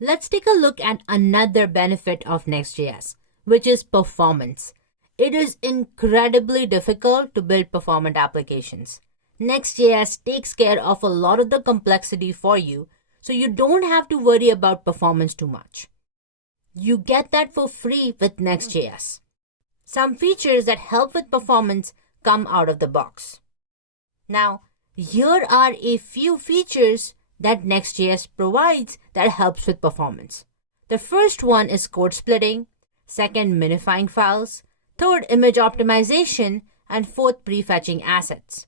Let's take a look at another benefit of Next.js, which is performance. It is incredibly difficult to build performant applications. Next.js takes care of a lot of the complexity for you, so you don't have to worry about performance too much. You get that for free with Next.js. Some features that help with performance come out of the box. Now, here are a few features that Next.js provides that helps with performance. The first one is code splitting, second, minifying files, third, image optimization, and fourth, prefetching assets.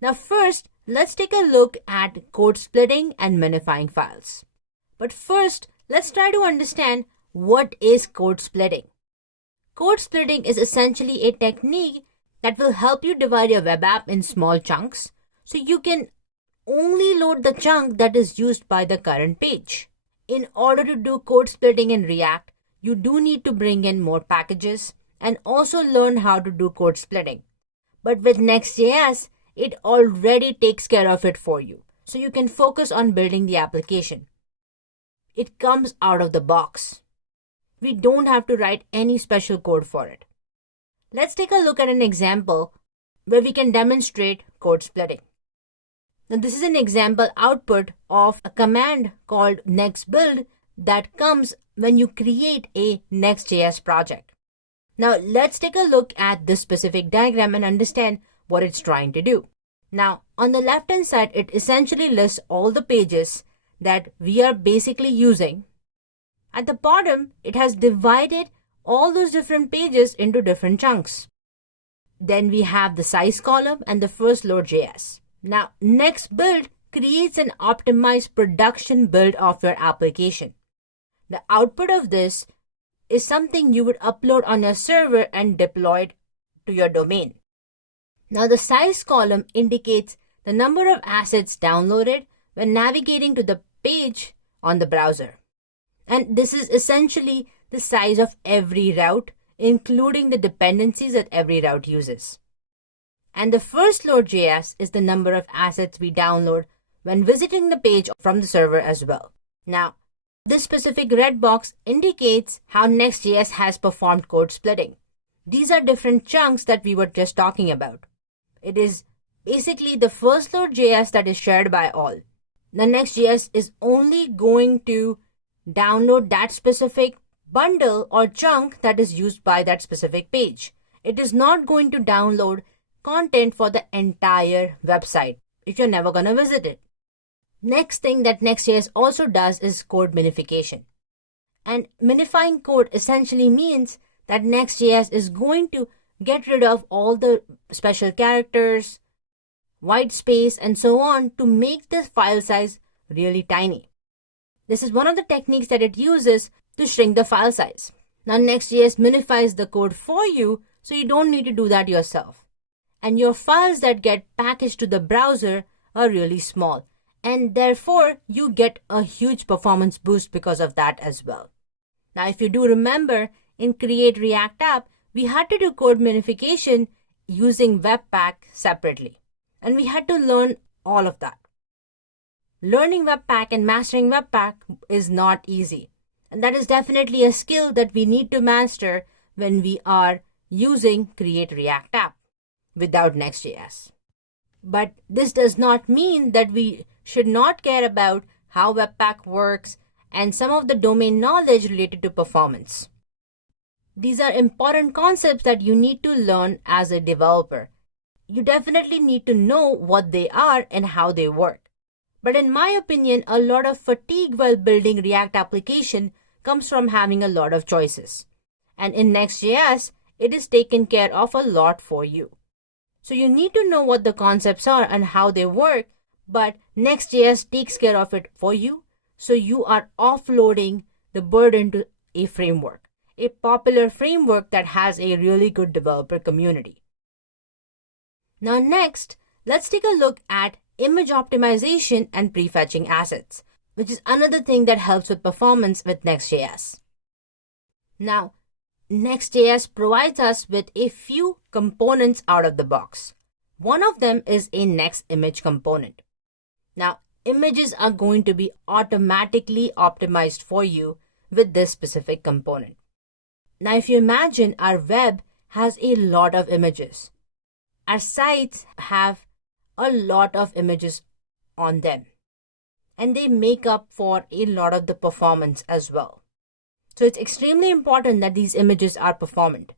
Now first, let's take a look at code splitting and minifying files. But first, let's try to understand what is code splitting. Code splitting is essentially a technique that will help you divide your web app in small chunks so you can only load the chunk that is used by the current page. In order to do code splitting in React, you do need to bring in more packages and also learn how to do code splitting. But with Next.js, it already takes care of it for you, so you can focus on building the application. It comes out of the box. We don't have to write any special code for it. Let's take a look at an example where we can demonstrate code splitting. Now this is an example output of a command called nextBuild that comes when you create a Next.js project. Now let's take a look at this specific diagram and understand what it's trying to do. Now on the left hand side, it essentially lists all the pages that we are basically using. At the bottom, it has divided all those different pages into different chunks. Then we have the size column and the first load.js. Now nextBuild creates an optimized production build of your application. The output of this is something you would upload on your server and deploy it to your domain. Now the size column indicates the number of assets downloaded when navigating to the page on the browser. And this is essentially the size of every route, including the dependencies that every route uses. And the first load.js is the number of assets we download when visiting the page from the server as well. Now, this specific red box indicates how Next.js has performed code splitting. These are different chunks that we were just talking about. It is basically the first load.js that is shared by all. The Next.js is only going to download that specific bundle or chunk that is used by that specific page. It is not going to download content for the entire website if you're never going to visit it. Next thing that Next.js also does is code minification. And minifying code essentially means that Next.js is going to get rid of all the special characters, white space, and so on to make the file size really tiny. This is one of the techniques that it uses to shrink the file size. Now Next.js minifies the code for you, so you don't need to do that yourself. And your files that get packaged to the browser are really small, and therefore you get a huge performance boost because of that as well. Now if you do remember, in Create React App, we had to do code minification using Webpack separately, and we had to learn all of that. Learning Webpack and mastering Webpack is not easy, and that is definitely a skill that we need to master when we are using Create React App without Next.js. But this does not mean that we should not care about how Webpack works and some of the domain knowledge related to performance. These are important concepts that you need to learn as a developer. You definitely need to know what they are and how they work. But in my opinion, a lot of fatigue while building React application comes from having a lot of choices. And in Next.js, it is taken care of a lot for you. So you need to know what the concepts are and how they work, but Next.js takes care of it for you. So you are offloading the burden to a framework, a popular framework that has a really good developer community. Now next, let's take a look at image optimization and prefetching assets, which is another thing that helps with performance with Next.js. Now, Next.js provides us with a few components out of the box. One of them is a next image component. Now, images are going to be automatically optimized for you with this specific component. Now, if you imagine our web has a lot of images, our sites have a lot of images on them, and they make up for a lot of the performance as well. So it's extremely important that these images are performant,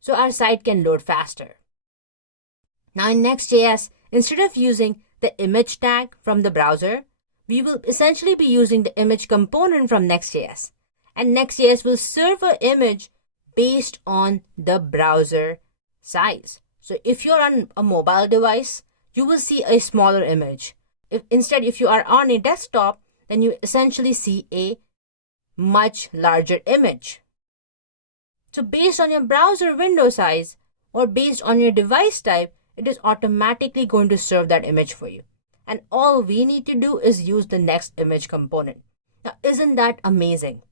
so our site can load faster. Now in Next.js, instead of using the image tag from the browser, we will essentially be using the image component from Next.js. And Next.js will serve an image based on the browser size. So if you're on a mobile device, you will see a smaller image. If you are on a desktop, then you essentially see a much larger image. So based on your browser window size or based on your device type, it is automatically going to serve that image for you. And all we need to do is use the next image component. Now, isn't that amazing?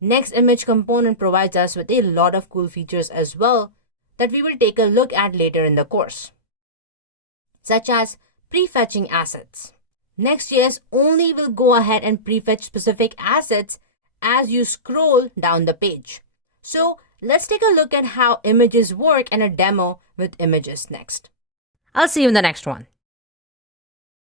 Next image component provides us with a lot of cool features as well that we will take a look at later in the course, such as prefetching assets. Next.js only will go ahead and prefetch specific assets as you scroll down the page. So let's take a look at how images work and a demo with images next. I'll see you in the next one.